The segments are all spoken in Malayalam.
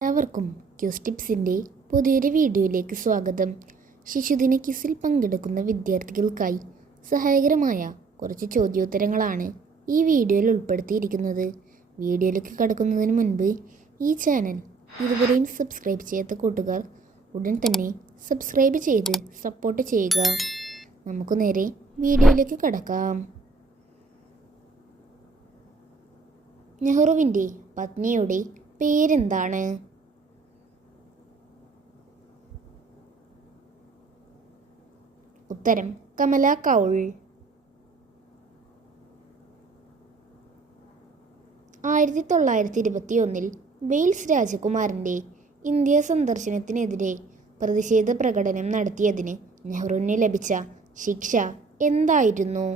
എല്ലാവർക്കും ക്യൂസ് ടിപ്സിൻ്റെ പുതിയൊരു വീഡിയോയിലേക്ക് സ്വാഗതം. ശിശുദിന ക്യൂസിൽ പങ്കെടുക്കുന്ന വിദ്യാർത്ഥികൾക്കായി സഹായകരമായ കുറച്ച് ചോദ്യോത്തരങ്ങളാണ് ഈ വീഡിയോയിൽ ഉൾപ്പെടുത്തിയിരിക്കുന്നത്. വീഡിയോയിലേക്ക് കടക്കുന്നതിന് മുൻപ് ഈ ചാനൽ ഇതുവരെയും സബ്സ്ക്രൈബ് ചെയ്യാത്ത കൂട്ടുകാർ ഉടൻ തന്നെ സബ്സ്ക്രൈബ് ചെയ്ത് സപ്പോർട്ട് ചെയ്യുക. നമുക്ക് നേരെ വീഡിയോയിലേക്ക് കടക്കാം. നെഹ്റുവിൻ്റെ പത്നിയുടെ പേരെന്താണ്? ഉത്തരം കമല കൗൾ. 1921 വെയിൽസ് രാജകുമാരൻ്റെ ഇന്ത്യ സന്ദർശനത്തിനെതിരെ പ്രതിഷേധ പ്രകടനം നടത്തിയതിന് നെഹ്റുവിന് ലഭിച്ച ശിക്ഷ എന്തായിരുന്നു?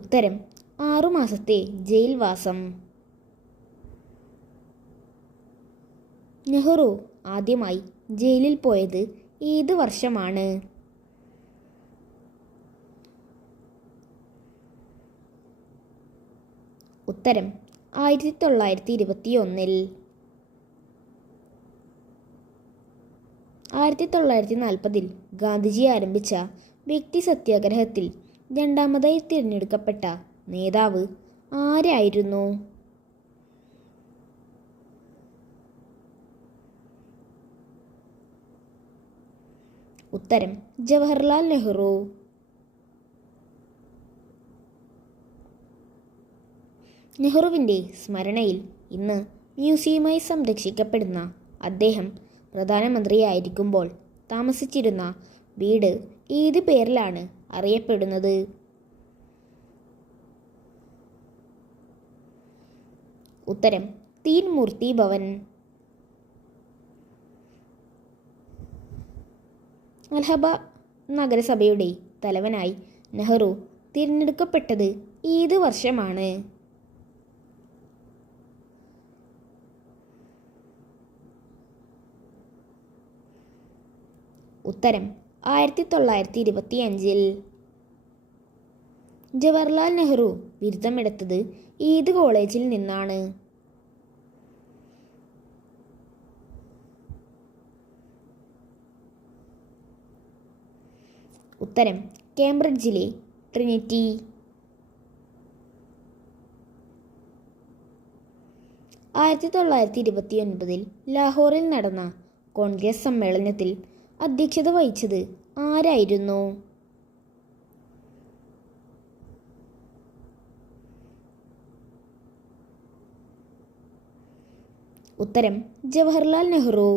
ഉത്തരം 6 മാസത്തെ ജയിൽവാസം. നെഹ്റു ആദ്യമായി ജയിലിൽ പോയത് ഏത് വർഷമാണ്? ഉത്തരം 1921. 1940 ഗാന്ധിജി ആരംഭിച്ച വ്യക്തി സത്യാഗ്രഹത്തിൽ രണ്ടാമതായി തിരഞ്ഞെടുക്കപ്പെട്ട നേതാവ് ആരായിരുന്നു? ഉത്തരം ജവഹർലാൽ നെഹ്റു. നെഹ്റുവിൻ്റെ സ്മരണയിൽ ഇന്ന് മ്യൂസിയമായി സംരക്ഷിക്കപ്പെടുന്ന അദ്ദേഹം പ്രധാനമന്ത്രിയായിരിക്കുമ്പോൾ താമസിച്ചിരുന്ന വീട് ഏത് പേരിലാണ് അറിയപ്പെടുന്നത്? ഉത്തരം തീൻ മൂർത്തി ഭവൻ. അലഹബാദ് നഗരസഭയുടെ തലവനായി നെഹ്റു തിരഞ്ഞെടുക്കപ്പെട്ടത് ഏത് വർഷമാണ്? ഉത്തരം 1925. ജവഹർലാൽ നെഹ്റു ബിരുദമെടുത്തത് ഏത് കോളേജിൽ നിന്നാണ്? ഉത്തരം കേംബ്രിഡ്ജിലെ ട്രിനിറ്റി. 1929 ലാഹോറിൽ നടന്ന കോൺഗ്രസ് സമ്മേളനത്തിൽ അധ്യക്ഷത വഹിച്ചത് ആരായിരുന്നു? ഉത്തരം ജവഹർലാൽ നെഹ്റു.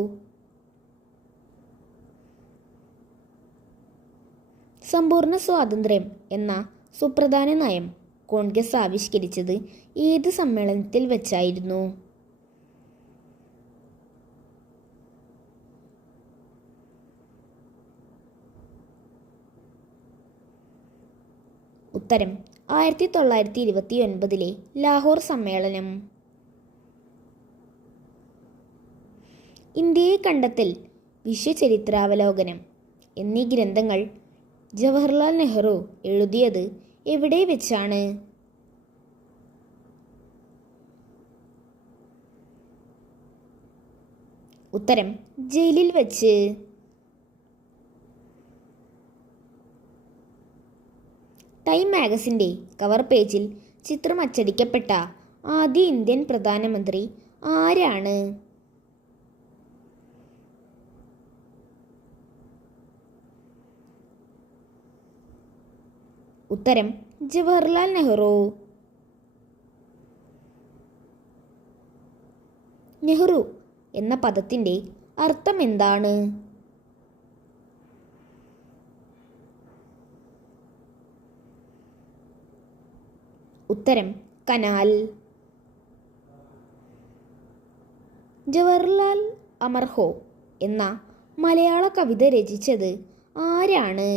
സമ്പൂർണ്ണ സ്വാതന്ത്ര്യം എന്ന സുപ്രധാന നയം കോൺഗ്രസ് ആവിഷ്കരിച്ചത് ഏത് സമ്മേളനത്തിൽ വെച്ചായിരുന്നു? ഉത്തരം 1929 ലാഹോർ സമ്മേളനം. ഇന്ത്യയെ കണ്ടെത്തൽ, വിശ്വചരിത്രാവലോകനം എന്നീ ഗ്രന്ഥങ്ങൾ ജവഹർലാൽ നെഹ്റു എഴുതിയത് എവിടെ വെച്ചാണ്? ഉത്തരം ജയിലിൽ വെച്ച്. ടൈം മാഗസിൻ്റെ കവർ പേജിൽ ചിത്രം അച്ചടിക്കപ്പെട്ട ആദ്യ ഇന്ത്യൻ പ്രധാനമന്ത്രി ആരാണ്? ഉത്തരം ജവഹർലാൽ നെഹ്റു. നെഹ്റു എന്ന പദത്തിൻ്റെ അർത്ഥം എന്താണ്? ഉത്തരം കനാൽ. ജവഹർലാൽ അമർഹോ എന്ന മലയാള കവിത രചിച്ചത് ആരാണ്?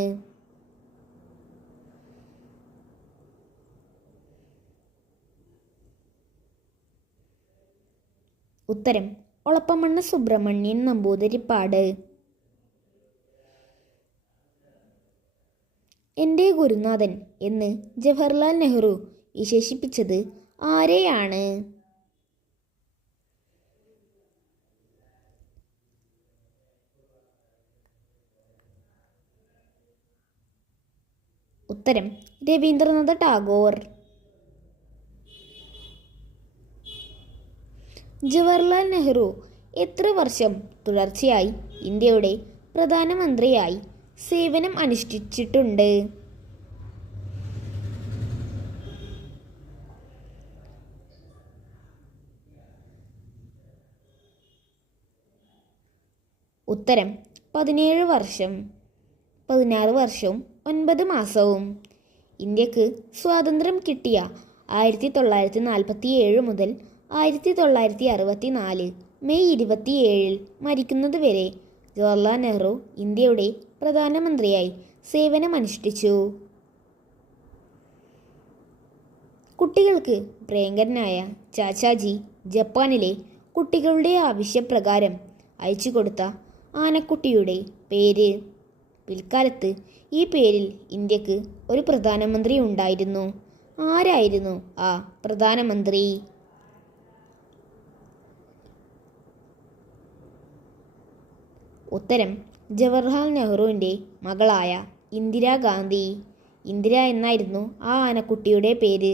ഉത്തരം ഒളപ്പമണ്ണ സുബ്രഹ്മണ്യൻ നമ്പൂതിരിപ്പാട്. എൻ്റെ ഗുരുനാഥൻ എന്ന് ജവഹർലാൽ നെഹ്റു വിശേഷിപ്പിച്ചത് ആരെയാണ്? ഉത്തരം രവീന്ദ്രനാഥ ടാഗോർ. ജവഹർലാൽ നെഹ്റു എത്ര വർഷം തുടർച്ചയായി ഇന്ത്യയുടെ പ്രധാനമന്ത്രിയായി സേവനം അനുഷ്ഠിച്ചിട്ടുണ്ട്? ഉത്തരം 17 വർഷം, 16 വർഷവും 9 മാസവും. ഇന്ത്യക്ക് സ്വാതന്ത്ര്യം കിട്ടിയ 1947 മുതൽ 1964 മെയ് 27 മരിക്കുന്നത് വരെ ജവഹർലാൽ നെഹ്റു ഇന്ത്യയുടെ പ്രധാനമന്ത്രിയായി സേവനമനുഷ്ഠിച്ചു. കുട്ടികൾക്ക് പ്രിയങ്കരനായ ചാച്ചാജി ജപ്പാനിലെ കുട്ടികളുടെ ആവശ്യപ്രകാരം അയച്ചുകൊടുത്ത ആനക്കുട്ടിയുടെ പേര്? പിൽക്കാലത്ത് ഈ പേരിൽ ഇന്ത്യക്ക് ഒരു പ്രധാനമന്ത്രി ഉണ്ടായിരുന്നു. ആരായിരുന്നു ആ പ്രധാനമന്ത്രി? ഉത്തരം ജവഹർലാൽ നെഹ്റുവിൻ്റെ മകളായ ഇന്ദിരാഗാന്ധി. ഇന്ദിര എന്നായിരുന്നു ആ ആനക്കുട്ടിയുടെ പേര്.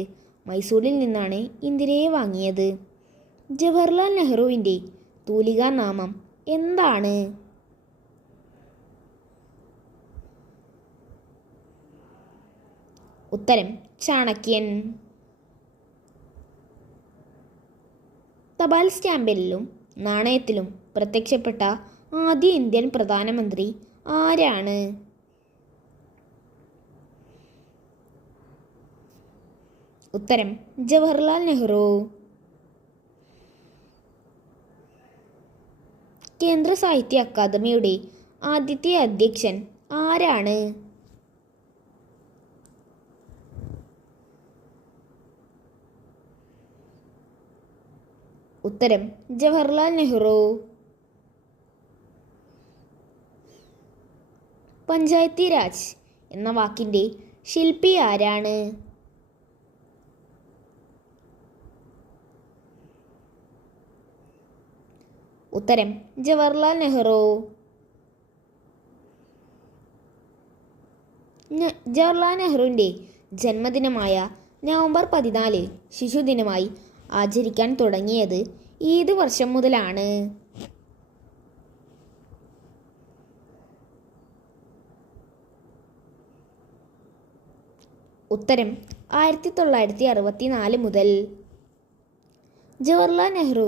മൈസൂരിൽ നിന്നാണ് ഇന്ദിരയെ വാങ്ങിയത്. ജവഹർലാൽ നെഹ്റുവിൻ്റെ തൂലികാനാമം എന്താണ്? ഉത്തരം ചാണക്യൻ. തപാൽ സ്റ്റാമ്പിലും നാണയത്തിലും പ്രത്യക്ഷപ്പെട്ട ആദ്യ ഇന്ത്യൻ പ്രധാനമന്ത്രി ആരാണ്? ഉത്തരം ജവഹർലാൽ നെഹ്റു. കേന്ദ്ര സാഹിത്യ അക്കാദമിയുടെ ആദ്യത്തെ അധ്യക്ഷൻ ആരാണ്? ഉത്തരം ജവഹർലാൽ നെഹ്റു. പഞ്ചായത്തി രാജ് എന്ന വാക്കിൻ്റെ ശില്പി ആരാണ്? ഉത്തരം ജവഹർലാൽ നെഹ്റു. ജവഹർലാൽ നെഹ്റുവിൻ്റെ ജന്മദിനമായ നവംബർ 14 ശിശുദിനമായി ആചരിക്കാൻ തുടങ്ങിയത് ഏത് വർഷം മുതലാണ്? ഉത്തരം 1964 മുതൽ. ജവഹർലാൽ നെഹ്റു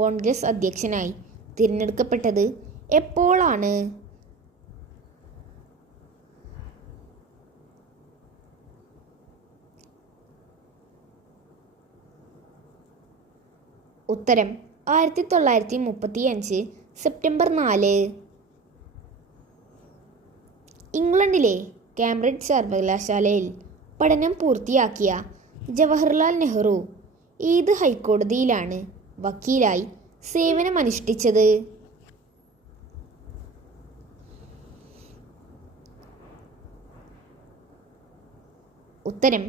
കോൺഗ്രസ് അധ്യക്ഷനായി തിരഞ്ഞെടുക്കപ്പെട്ടത് എപ്പോഴാണ്? ഉത്തരം 1935 സെപ്റ്റംബർ 4. ഇംഗ്ലണ്ടിലെ കേംബ്രിഡ്ജ് സർവകലാശാലയിൽ പഠനം പൂർത്തിയാക്കിയ ജവഹർലാൽ നെഹ്റു ഏത് ഹൈക്കോടതിയിലാണ് വക്കീലായി സേവനമനുഷ്ഠിച്ചത്? ഉത്തരം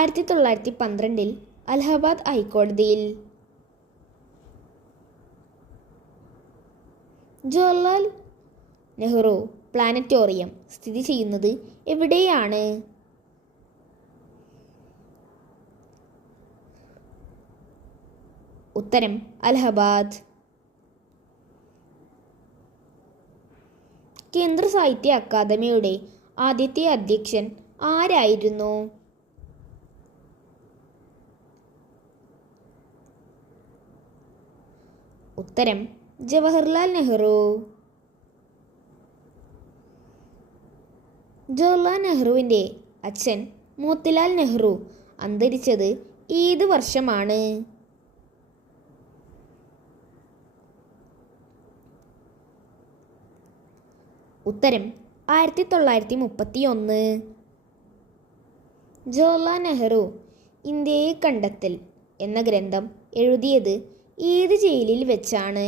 1912 അലഹബാദ് ഹൈക്കോടതിയിൽ. ജവഹർലാൽ നെഹ്റു പ്ലാനറ്റോറിയം സ്ഥിതി ചെയ്യുന്നത് എവിടെയാണ്? ഉത്തരം അലഹബാദ്. കേന്ദ്ര സാഹിത്യ അക്കാദമിയുടെ ആദ്യത്തെ അധ്യക്ഷൻ ആരായിരുന്നു? ഉത്തരം ജവഹർലാൽ നെഹ്റു. ജവഹർലാൽ നെഹ്റുവിൻ്റെ അച്ഛൻ മോത്തിലാൽ നെഹ്റു അന്തരിച്ചത് ഏത് വർഷമാണ്? ഉത്തരം 1931. ജവഹർലാൽ നെഹ്റു ഇന്ത്യയെ കണ്ടെത്തൽ എന്ന ഗ്രന്ഥം എഴുതിയത് ഏത് ജയിലിൽ വെച്ചാണ്?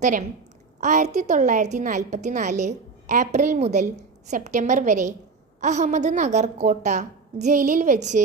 ഉത്തരം 1944 ഏപ്രിൽ മുതൽ സെപ്റ്റംബർ വരെ അഹമ്മദ് നഗർ കോട്ട ജയിലിൽ വെച്ച്